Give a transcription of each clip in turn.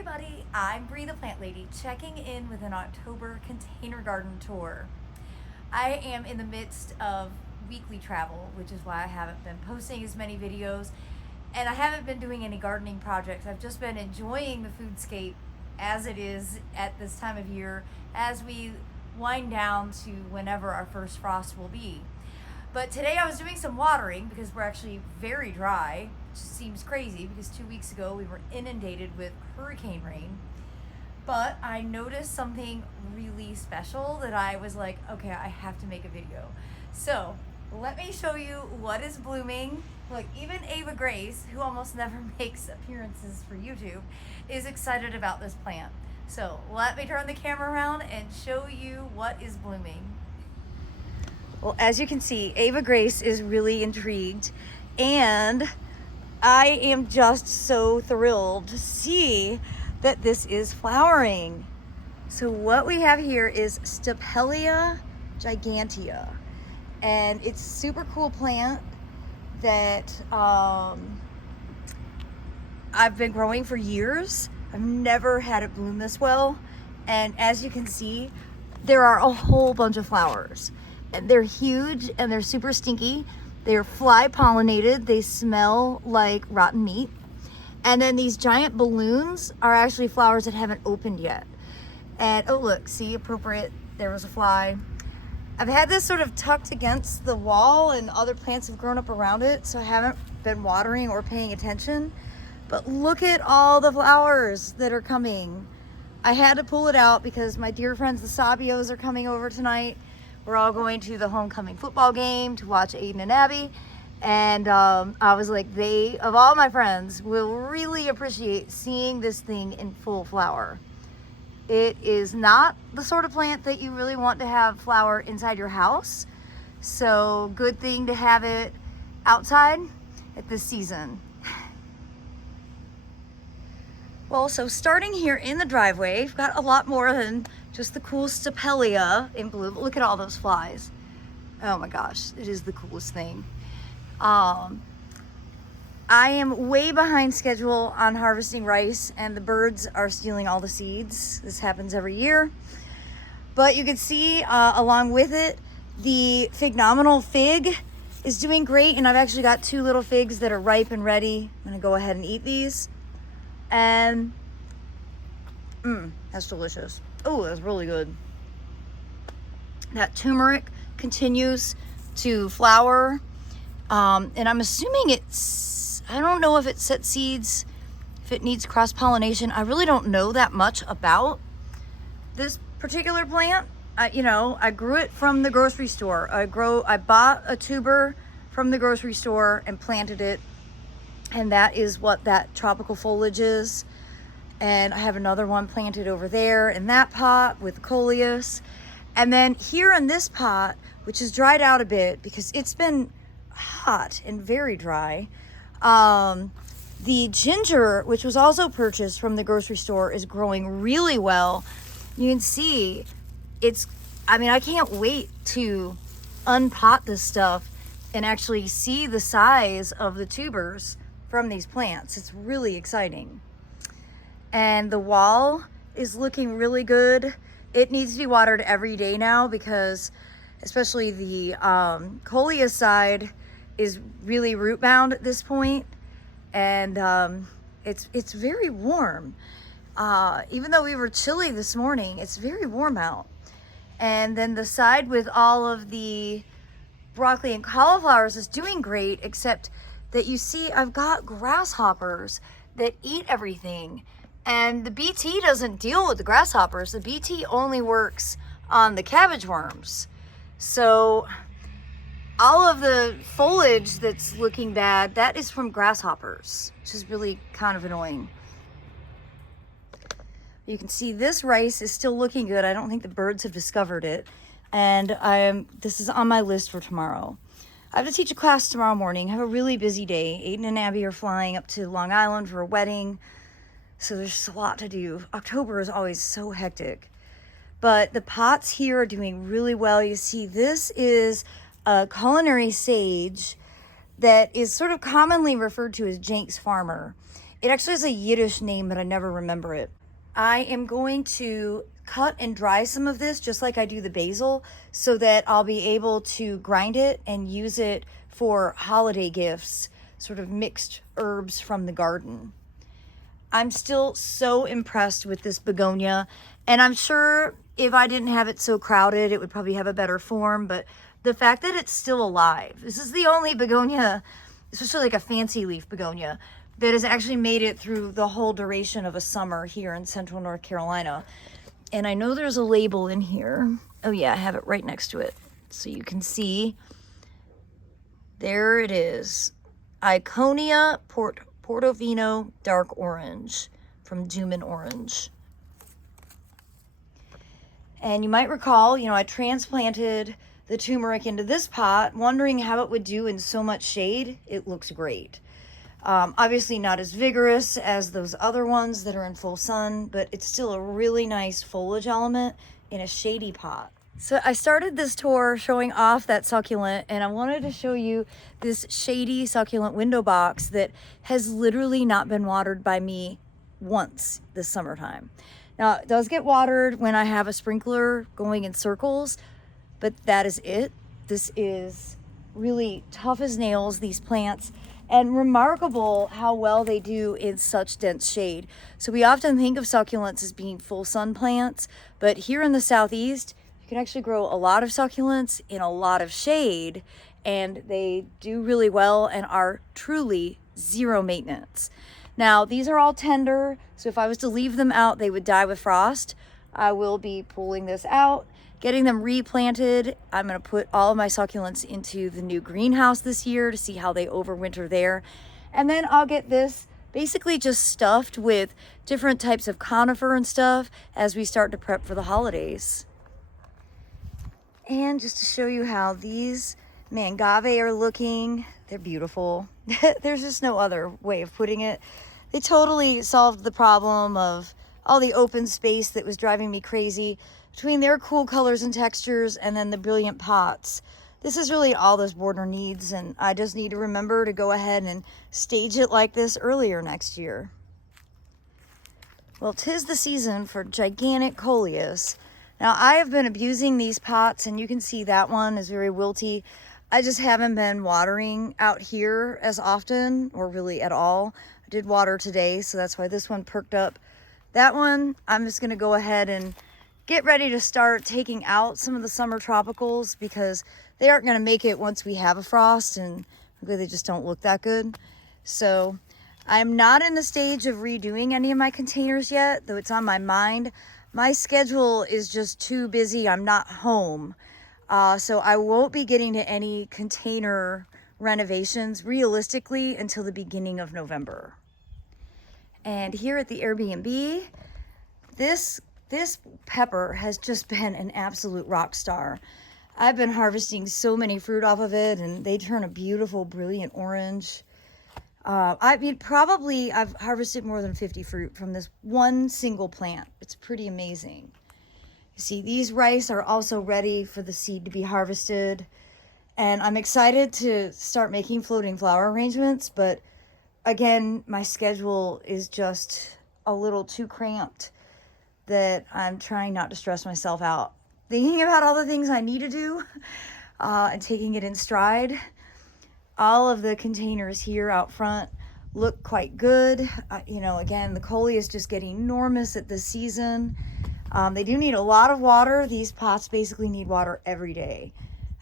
everybody, I'm Bree the Plant Lady, checking in with an October container garden tour. I am in the midst of weekly travel, which is why I haven't been posting as many videos, and I haven't been doing any gardening projects. I've just been enjoying the foodscape as it is at this time of year as we wind down to whenever our first frost will be. But today I was doing some watering because we're actually very dry, which seems crazy because 2 weeks ago we were inundated with hurricane rain. But I noticed something really special that I was like, okay, I have to make a video. So let me show you what is blooming. Look, even Ava Grace, who almost never makes appearances for YouTube, is excited about this plant. So let me turn the camera around and show you what is blooming. Well, as you can see, Ava Grace is really intrigued, and I am just so thrilled to see that this is flowering. So what we have here is Stapelia gigantea, and it's a super cool plant that I've been growing for years. I've never had it bloom this well, and as you can see, there are a whole bunch of flowers. And they're huge and they're super stinky. They're fly pollinated. They smell like rotten meat. And then these giant balloons are actually flowers that haven't opened yet. And oh look, see, appropriate, there was a fly. I've had this sort of tucked against the wall and other plants have grown up around it, so I haven't been watering or paying attention. But look at all the flowers that are coming. I had to pull it out because my dear friends, the Sabios, are coming over tonight. We're all going to the homecoming football game to watch Aiden and Abby. And I was like, they, of all my friends, will really appreciate seeing this thing in full flower. It is not the sort of plant that you really want to have flower inside your house. So good thing to have it outside at this season. Well, so starting here in the driveway, we've got a lot more than just the cool Stapelia in bloom. Look at all those flies. Oh my gosh, it is the coolest thing. I am way behind schedule on harvesting rice, and the birds are stealing all the seeds. This happens every year. But you can see along with it, the Fignominal fig is doing great, and I've actually got 2 little figs that are ripe and ready. I'm gonna go ahead and eat these. And that's delicious. Oh, that's really good. That turmeric continues to flower. And I'm assuming I don't know if it sets seeds, if it needs cross-pollination. I really don't know that much about this particular plant. I grew it from the grocery store. I bought a tuber from the grocery store and planted it. And that is what that tropical foliage is. And I have another one planted over there in that pot with coleus. And then here in this pot, which is dried out a bit because it's been hot and very dry, the ginger, which was also purchased from the grocery store, is growing really well. You can see I can't wait to unpot this stuff and actually see the size of the tubers from these plants. It's really exciting. And the wall is looking really good. It needs to be watered every day now because especially the coleus side is really root bound at this point. And it's very warm. Even though we were chilly this morning, it's very warm out. And then the side with all of the broccoli and cauliflowers is doing great, except that you see I've got grasshoppers that eat everything. And the BT doesn't deal with the grasshoppers. The BT only works on the cabbage worms. So all of the foliage that's looking bad, that is from grasshoppers, which is really kind of annoying. You can see this rice is still looking good. I don't think the birds have discovered it. And this is on my list for tomorrow. I have to teach a class tomorrow morning. I have a really busy day. Aiden and Abby are flying up to Long Island for a wedding. So there's just a lot to do. October is always so hectic. But the pots here are doing really well. You see, this is a culinary sage that is sort of commonly referred to as Jenks Farmer. It actually has a Yiddish name, but I never remember it. I am going to cut and dry some of this just like I do the basil so that I'll be able to grind it and use it for holiday gifts, sort of mixed herbs from the garden. I'm still so impressed with this begonia, and I'm sure if I didn't have it so crowded, it would probably have a better form, but the fact that it's still alive, this is the only begonia, especially like a fancy leaf begonia, that has actually made it through the whole duration of a summer here in central North Carolina. And I know there's a label in here. Oh yeah, I have it right next to it. So you can see, there it is. Iconia Portofino Dark Orange from Dooman Orange. And you might recall, I transplanted the turmeric into this pot, wondering how it would do in so much shade. It looks great. Obviously not as vigorous as those other ones that are in full sun, but it's still a really nice foliage element in a shady pot. So I started this tour showing off that succulent, and I wanted to show you this shady succulent window box that has literally not been watered by me once this summertime. Now, it does get watered when I have a sprinkler going in circles, but that is it. This is really tough as nails, these plants, and remarkable how well they do in such dense shade. So we often think of succulents as being full sun plants, but here in the Southeast, you can actually grow a lot of succulents in a lot of shade, and they do really well and are truly zero maintenance. Now, these are all tender, so if I was to leave them out, they would die with frost. I will be pulling this out, getting them replanted. I'm going to put all of my succulents into the new greenhouse this year to see how they overwinter there. And then I'll get this basically just stuffed with different types of conifer and stuff as we start to prep for the holidays. And just to show you how these mangave are looking, they're beautiful. There's just no other way of putting it. They totally solved the problem of all the open space that was driving me crazy between their cool colors and textures and then the brilliant pots. This is really all this border needs, and I just need to remember to go ahead and stage it like this earlier next year. Well, 'tis the season for gigantic coleus. Now, I have been abusing these pots, and you can see that one is very wilty. I just haven't been watering out here as often, or really at all. I did water today, so that's why this one perked up. That one, I'm just going to go ahead and get ready to start taking out some of the summer tropicals because they aren't going to make it once we have a frost, and they just don't look that good. So I'm not in the stage of redoing any of my containers yet, though it's on my mind. My schedule is just too busy. I'm not home. So I won't be getting to any container renovations realistically until the beginning of November. And here at the Airbnb, this pepper has just been an absolute rock star. I've been harvesting so many fruit off of it, and they turn a beautiful, brilliant orange. I've harvested more than 50 fruit from this one single plant. It's pretty amazing. You see, these rice are also ready for the seed to be harvested. And I'm excited to start making floating flower arrangements, but again, my schedule is just a little too cramped that I'm trying not to stress myself out. Thinking about all the things I need to do and taking it in stride. All of the containers here out front look quite good. Again, the coleus is just getting enormous at this season. They do need a lot of water. These pots basically need water every day.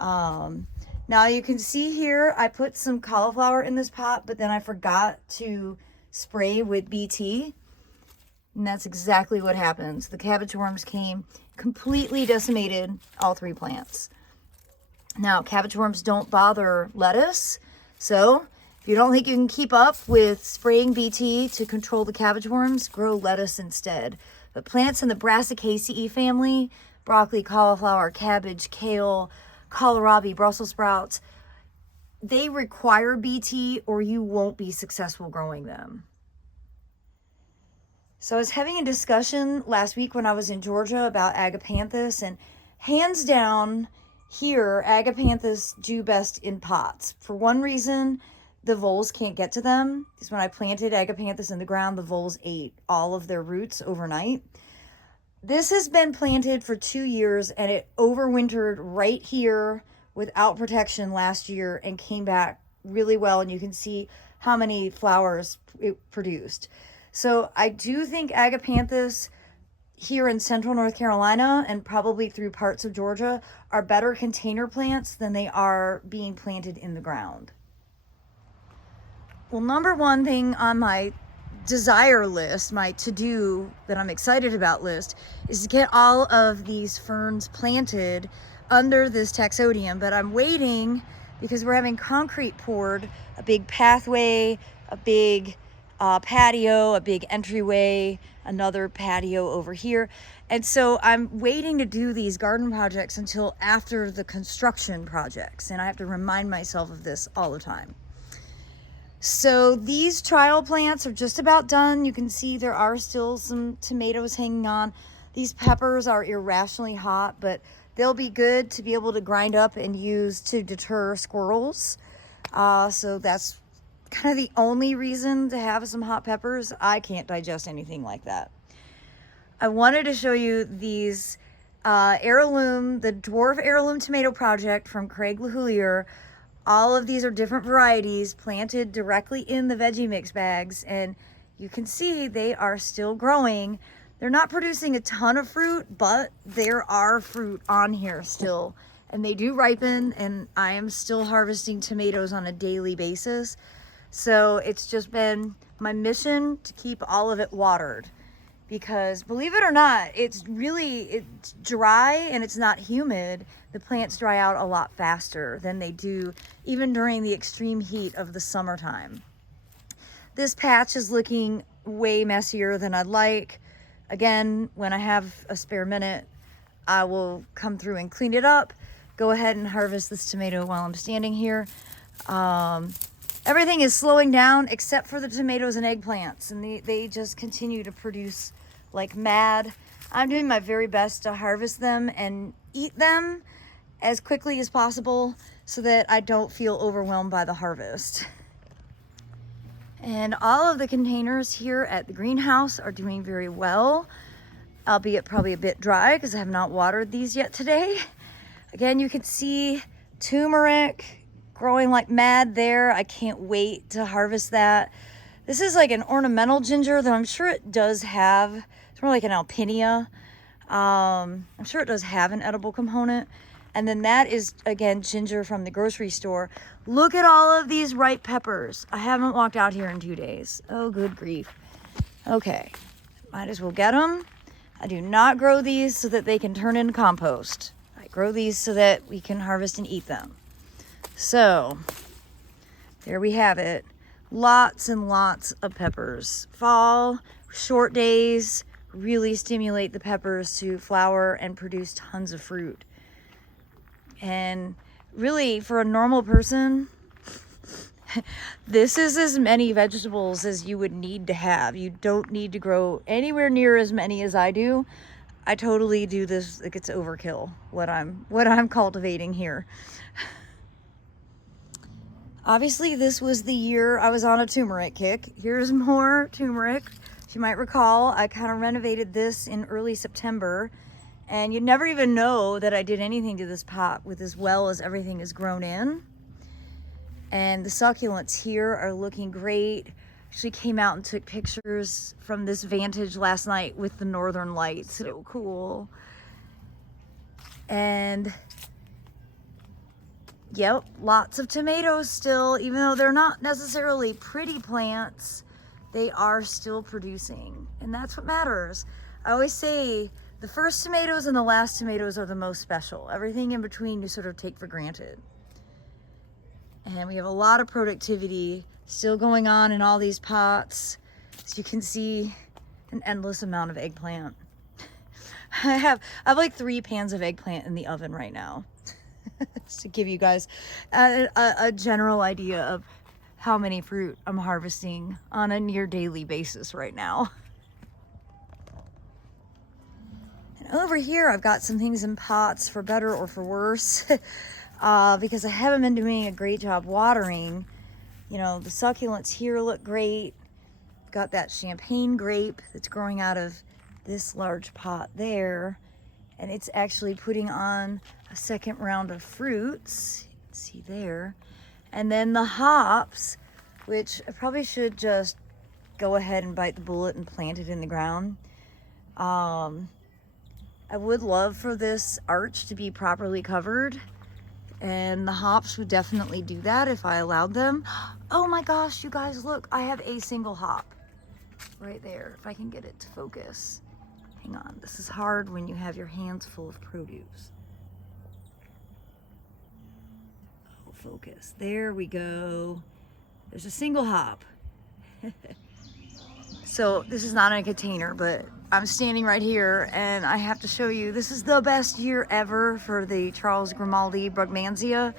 Now you can see here, I put some cauliflower in this pot, but then I forgot to spray with BT. And that's exactly what happens. The cabbage worms came, completely decimated all three plants. Now, cabbage worms don't bother lettuce, so if you don't think you can keep up with spraying BT to control the cabbage worms, grow lettuce instead. But plants in the Brassicaceae family, broccoli, cauliflower, cabbage, kale, kohlrabi, Brussels sprouts, they require BT or you won't be successful growing them. So I was having a discussion last week when I was in Georgia about agapanthus, and hands down, here, agapanthus do best in pots. For one reason, the voles can't get to them. Because when I planted Agapanthus in the ground, the voles ate all of their roots overnight. This has been planted for 2 years and it overwintered right here without protection last year and came back really well. And you can see how many flowers it produced. So I do think Agapanthus here in central North Carolina and probably through parts of Georgia are better container plants than they are being planted in the ground. Well, number one thing on my desire list, my to-do that I'm excited about list, is to get all of these ferns planted under this Taxodium. But I'm waiting because we're having concrete poured, a big pathway, a big patio, a big entryway, another patio over here. And so I'm waiting to do these garden projects until after the construction projects. And I have to remind myself of this all the time. So these trial plants are just about done. You can see there are still some tomatoes hanging on. These peppers are irrationally hot, but they'll be good to be able to grind up and use to deter squirrels. So that's kind of the only reason to have some hot peppers. I can't digest anything like that. I wanted to show you these heirloom, the Dwarf Heirloom Tomato Project from Craig LaHoulier. All of these are different varieties planted directly in the veggie mix bags, and you can see they are still growing. They're not producing a ton of fruit, but there are fruit on here still, and they do ripen, and I am still harvesting tomatoes on a daily basis. So it's just been my mission to keep all of it watered, because believe it or not, it's dry and it's not humid. The plants dry out a lot faster than they do even during the extreme heat of the summertime. This patch is looking way messier than I'd like. Again, when I have a spare minute, I will come through and clean it up, go ahead and harvest this tomato while I'm standing here. Everything is slowing down except for the tomatoes and eggplants, and they just continue to produce like mad. I'm doing my very best to harvest them and eat them as quickly as possible so that I don't feel overwhelmed by the harvest. And all of the containers here at the greenhouse are doing very well, albeit probably a bit dry because I have not watered these yet today. Again, you can see turmeric growing like mad there. I can't wait to harvest that. This is like an ornamental ginger that I'm sure it does have. It's more like an alpinia. I'm sure it does have an edible component. And then that is, again, ginger from the grocery store. Look at all of these ripe peppers. I haven't walked out here in 2 days. Oh, good grief. Okay, might as well get them. I do not grow these so that they can turn into compost. I grow these so that we can harvest and eat them. So, there we have it. Lots and lots of peppers. Fall, short days, really stimulate the peppers to flower and produce tons of fruit. And really, for a normal person, this is as many vegetables as you would need to have. You don't need to grow anywhere near as many as I do. I totally do this like it's overkill, what I'm cultivating here. Obviously, this was the year I was on a turmeric kick. Here's more turmeric. As you might recall, I kind of renovated this in early September, and you'd never even know that I did anything to this pot with as well as everything is grown in. And the succulents here are looking great. Actually came out and took pictures from this vantage last night with the northern lights. So cool. And yep, lots of tomatoes still, even though they're not necessarily pretty plants, they are still producing. And that's what matters. I always say the first tomatoes and the last tomatoes are the most special. Everything in between you sort of take for granted. And we have a lot of productivity still going on in all these pots. As you can see, an endless amount of eggplant. I have like 3 pans of eggplant in the oven right now. Just to give you guys a general idea of how many fruit I'm harvesting on a near daily basis right now. And over here, I've got some things in pots for better or for worse. Because I haven't been doing a great job watering. You know, the succulents here look great. Got that champagne grape that's growing out of this large pot there. And it's actually putting on a second round of fruits. You can see there. And then the hops, which I probably should just go ahead and bite the bullet and plant it in the ground. I would love for this arch to be properly covered, and the hops would definitely do that if I allowed them. Oh my gosh, you guys, look, I have a single hop right there. If I can get it to focus. Hang on, this is hard when you have your hands full of produce. Oh, focus. There we go. There's a single hop. So this is not in a container, but I'm standing right here and I have to show you, this is the best year ever for the Charles Grimaldi Brugmansia.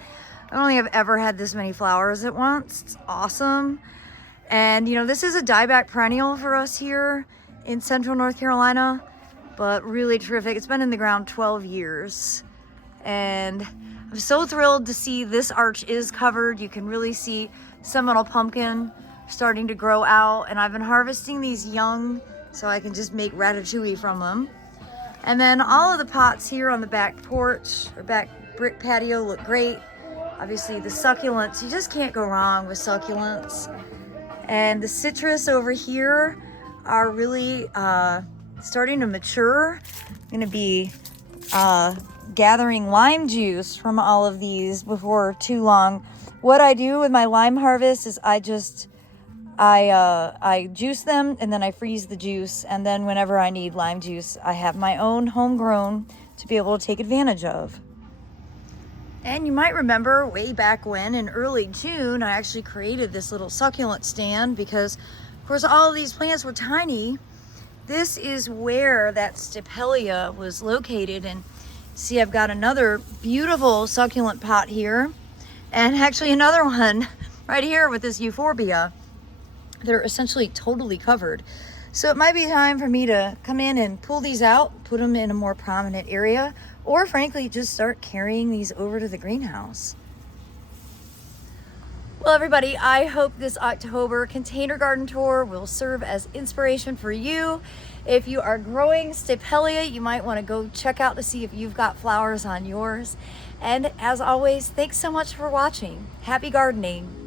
I don't think I've ever had this many flowers at once. It's awesome. And you know, this is a dieback perennial for us here in central North Carolina, but really terrific. It's been in the ground 12 years. And I'm so thrilled to see this arch is covered. You can really see Seminole pumpkin starting to grow out, and I've been harvesting these young so I can just make ratatouille from them. And then all of the pots here on the back porch or back brick patio look great. Obviously the succulents, you just can't go wrong with succulents. And the citrus over here are really starting to mature. I'm gonna be gathering lime juice from all of these before too long. What I do with my lime harvest is I juice them and then I freeze the juice, and then whenever I need lime juice, I have my own homegrown to be able to take advantage of. And you might remember way back when in early June, I actually created this little succulent stand because of course all of these plants were tiny. This is where that Stapelia was located, and see, I've got another beautiful succulent pot here, and actually another one right here with this euphorbia. They're essentially totally covered. So it might be time for me to come in and pull these out, put them in a more prominent area, or frankly, just start carrying these over to the greenhouse. Well, everybody, I hope this October container garden tour will serve as inspiration for you. If you are growing Stapelia, you might want to go check out to see if you've got flowers on yours. And as always, thanks so much for watching. Happy gardening.